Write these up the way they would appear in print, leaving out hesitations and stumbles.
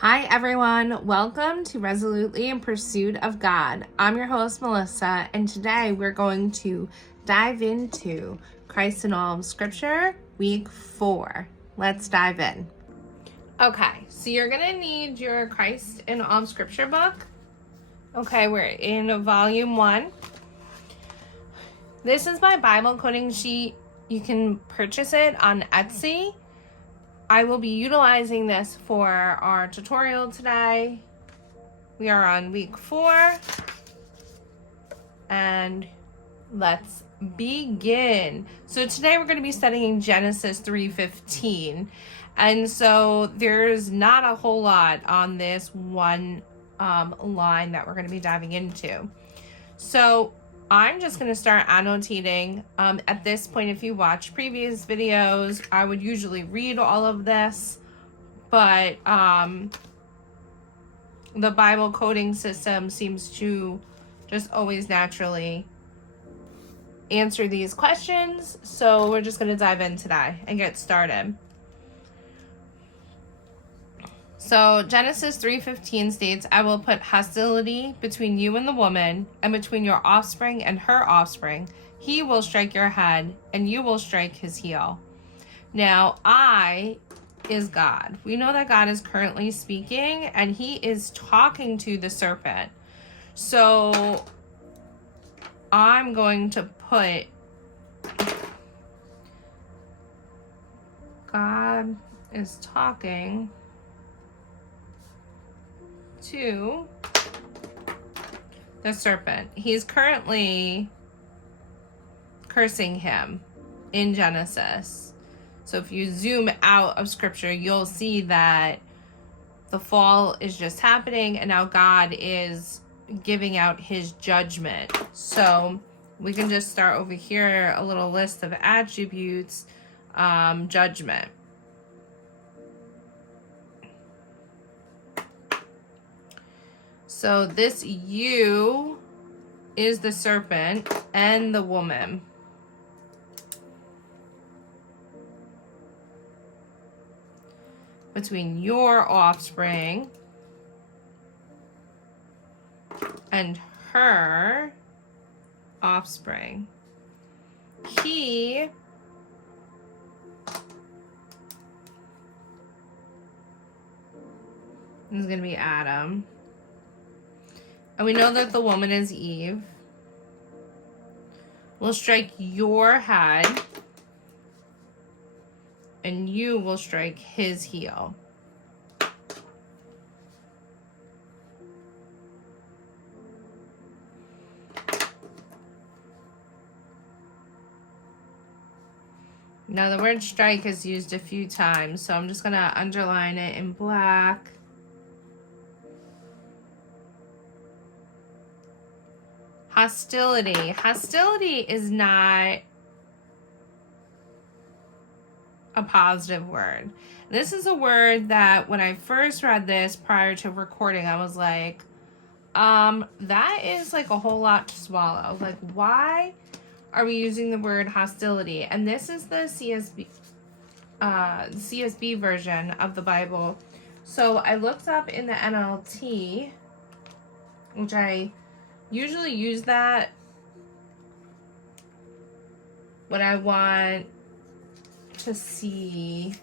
Hi, everyone. Welcome to Resolutely in Pursuit of God. I'm your host, Melissa, and today we're going to dive into Christ in All of Scripture, week 4. Let's dive in. Okay, so you're going to need your Christ in All of Scripture book. Okay, we're in volume 1. This is my Bible coding sheet. You can purchase it on Etsy. I will be utilizing this for our tutorial today. We are on week 4, and let's begin. So today we're going to be studying Genesis 3:15, and so there's not a whole lot on this one line that we're going to be diving into. So I'm just going to start annotating. At this point, if you watch previous videos, I would usually read all of this, but the Bible coding system seems to just always naturally answer these questions. So we're just going to dive in today and get started. So Genesis 3:15 states, I will put hostility between you and the woman, and between your offspring and her offspring. He will strike your head, and you will strike his heel. Now, I is God. We know that God is currently speaking, and he is talking to the serpent. So I'm going to put God is talking to the serpent. He's currently cursing him in Genesis. So if you zoom out of scripture, you'll see that the fall is just happening, and now God is giving out his judgment. So we can just start over here, a little list of attributes, judgment. So this you is the serpent and the woman. Between your offspring and her offspring. He is going to be Adam. And we know that the woman is Eve. Will strike your head, and you will strike his heel. Now the word strike is used a few times, so I'm just going to underline it in black. Hostility. Hostility is not a positive word. This is a word that when I first read this prior to recording, I was like, that is like a whole lot to swallow. Like, why are we using the word hostility? And this is the CSB version of the Bible. So I looked up in the NLT, which I usually use that when I want to see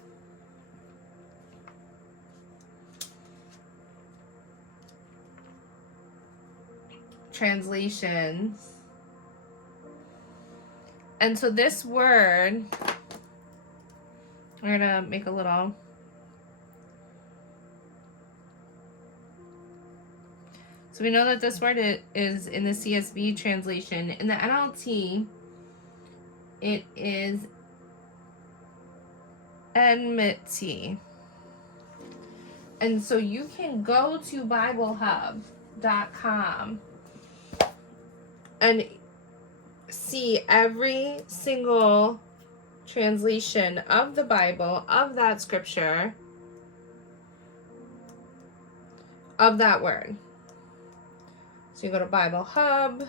translations. And so this word, we're gonna make a little. So we know that this word is in the CSB translation. In the NLT, it is enmity. And so you can go to BibleHub.com and see every single translation of the Bible, of that scripture, of that word. So you go to Bible Hub.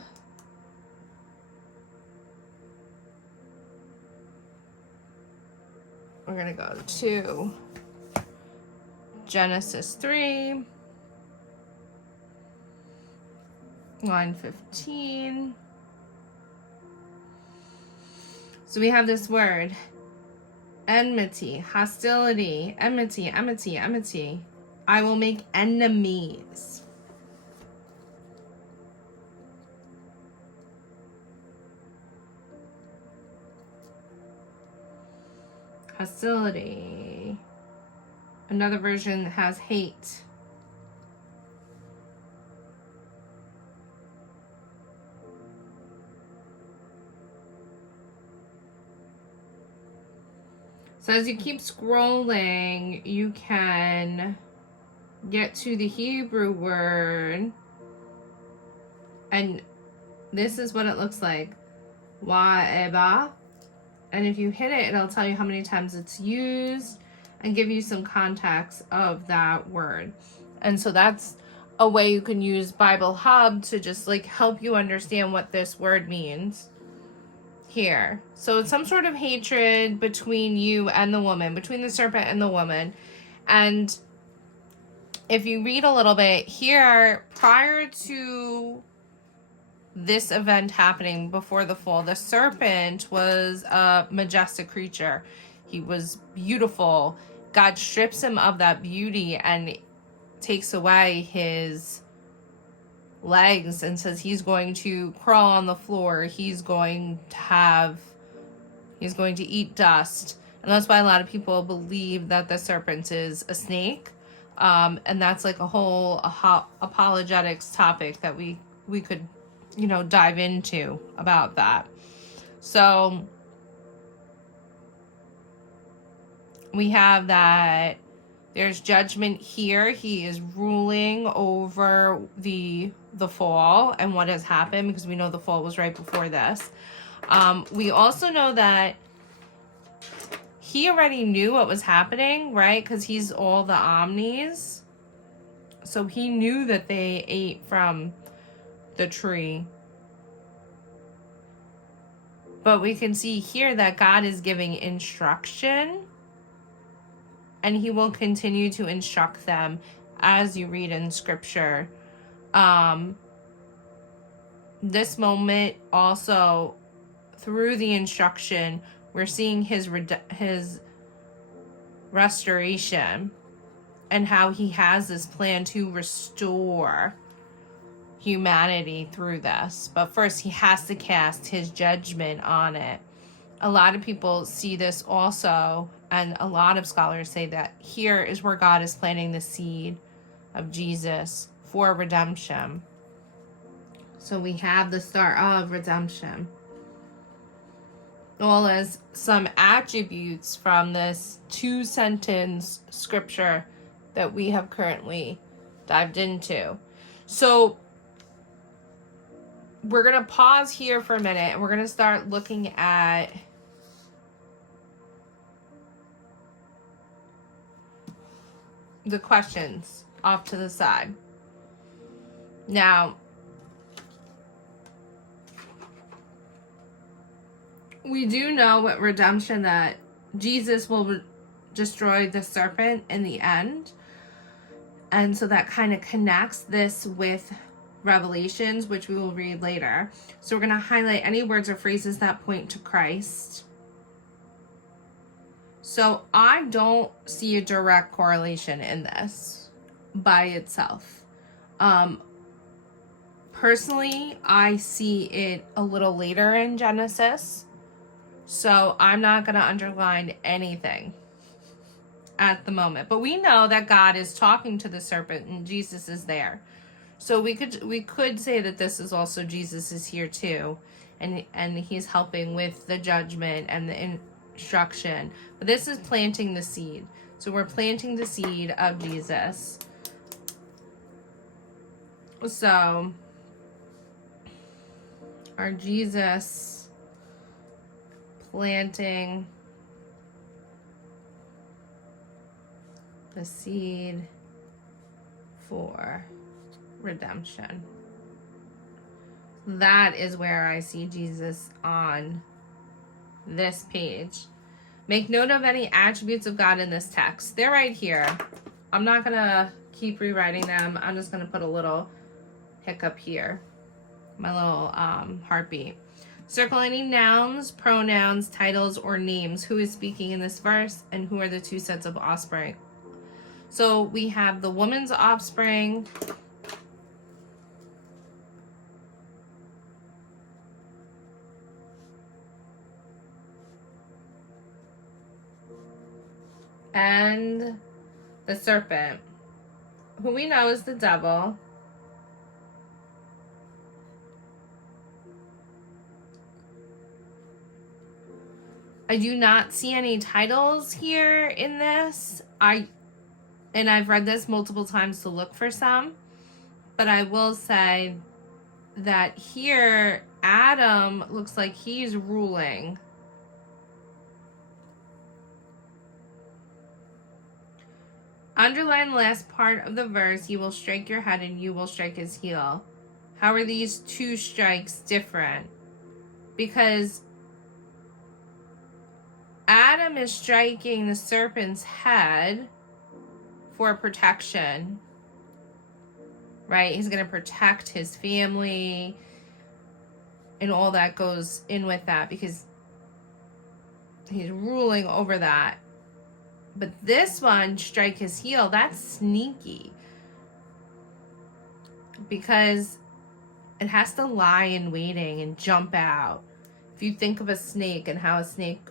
We're going to go to Genesis 3, line 15. So we have this word, enmity, hostility, enmity, enmity, enmity. I will make enemies. Hostility. Another version has hate. So as you keep scrolling, you can get to the Hebrew word, and this is what it looks like. Wa'eba. And if you hit it, it'll tell you how many times it's used and give you some context of that word. And so that's a way you can use Bible Hub to just like help you understand what this word means here. So it's some sort of hatred between you and the woman, between the serpent and the woman. And if you read a little bit here, prior to this event happening, before the fall, the serpent was a majestic creature. He was beautiful. God strips him of that beauty and takes away his legs and says he's going to crawl on the floor. He's going to eat dust. And that's why a lot of people believe that the serpent is a snake. And that's like a whole apologetics topic that we could, dive into about that. So we have that there's judgment here. He is ruling over the fall and what has happened, because we know the fall was right before this. We also know that he already knew what was happening, right? Because he's all the omnis. So he knew that they ate from the tree. But we can see here that God is giving instruction, and he will continue to instruct them as you read in scripture. This moment also, through the instruction, we're seeing his restoration and how he has this plan to restore humanity through this. But first, he has to cast his judgment on it. A lot of people see this also, and a lot of scholars say that here is where God is planting the seed of Jesus for redemption. So we have the start of redemption. All as some attributes from this 2-sentence scripture that we have currently dived into. So we're going to pause here for a minute, and we're going to start looking at the questions off to the side. Now, we do know with redemption that Jesus will destroy the serpent in the end. And so that kind of connects this with Revelations, which we will read later. So we're going to highlight any words or phrases that point to Christ. So I don't see a direct correlation in this by itself. Personally, I see it a little later in Genesis. So I'm not going to underline anything at the moment. But we know that God is talking to the serpent and Jesus is there. So we could say that this is also Jesus is here too. And he's helping with the judgment and the instruction. But this is planting the seed. So we're planting the seed of Jesus. So our Jesus planting the seed for redemption. That is where I see Jesus on this page. Make note of any attributes of God in this text. They're right here. I'm not going to keep rewriting them. I'm just going to put a little hiccup here. My little heartbeat. Circle any nouns, pronouns, titles, or names. Who is speaking in this verse, and who are the two sets of offspring? So we have the woman's offspring. And the serpent, who we know is the devil. I do not see any titles here in this. And I've read this multiple times to look for some, but I will say that here Adam looks like he's ruling. Underline the last part of the verse, you will strike your head and you will strike his heel. How are these two strikes different? Because Adam is striking the serpent's head for protection, right? He's going to protect his family and all that goes in with that because he's ruling over that. But this one, strike his heel, that's sneaky. Because it has to lie in waiting and jump out. If you think of a snake and how a snake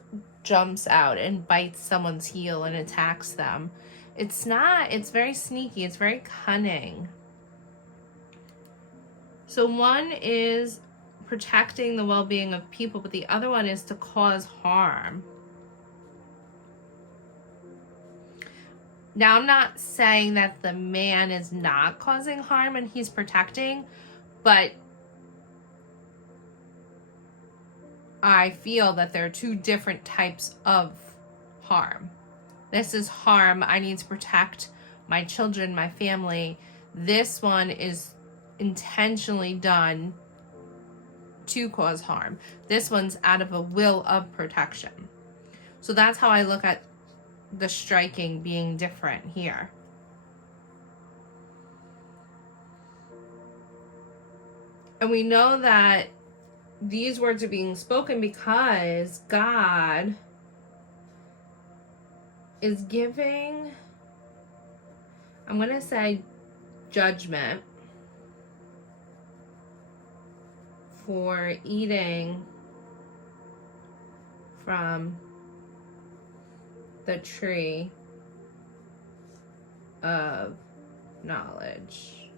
jumps out and bites someone's heel and attacks them, it's very sneaky, it's very cunning. So one is protecting the well-being of people, but the other one is to cause harm. Now, I'm not saying that the man is not causing harm and he's protecting, but I feel that there are two different types of harm. This is harm. I need to protect my children, my family. This one is intentionally done to cause harm. This one's out of a will of protection. So that's how I look at the striking being different here. And we know that these words are being spoken because God is giving, I'm going to say, judgment for eating from the tree of knowledge.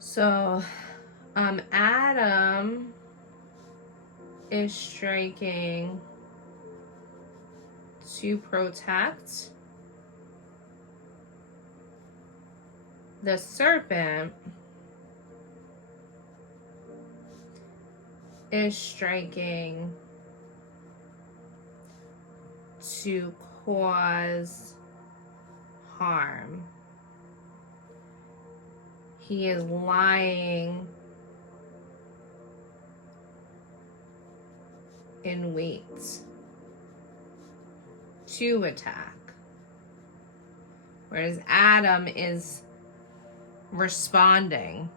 So, Adam is striking to protect. The serpent is striking to cause harm. He is lying in wait to attack. Whereas Adam is responding.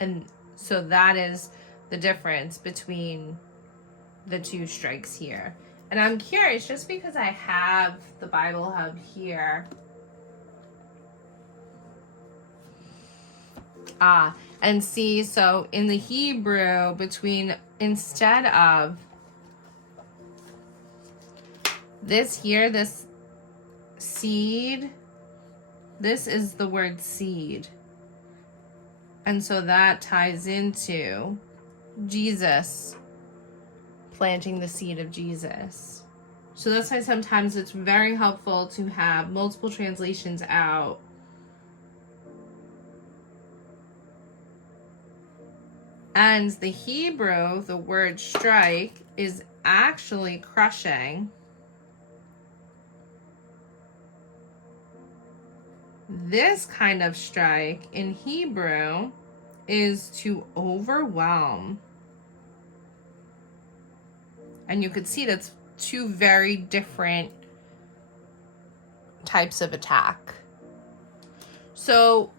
And so that is the difference between the two strikes here. And I'm curious, just because I have the Bible Hub here. And see, so in the Hebrew, instead of this here, this seed, this is the word seed. And so that ties into Jesus planting the seed of Jesus. So that's why sometimes it's very helpful to have multiple translations out. And the Hebrew, the word strike, is actually crushing. This kind of strike in Hebrew is to overwhelm. And you could see that's two very different types of attack. So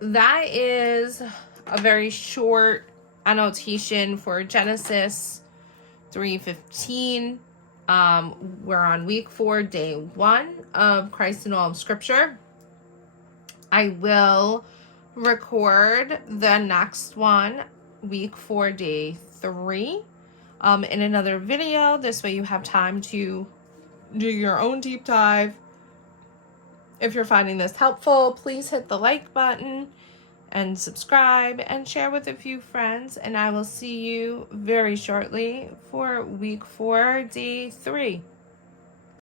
that is a very short annotation for Genesis 3:15. We're on week 4, day 1 of Christ in all of Scripture. I will record the next one, week 4, day 3, in another video. This way you have time to do your own deep dive. If you're finding this helpful, please hit the like button and subscribe and share with a few friends. And I will see you very shortly for week 4, day 3.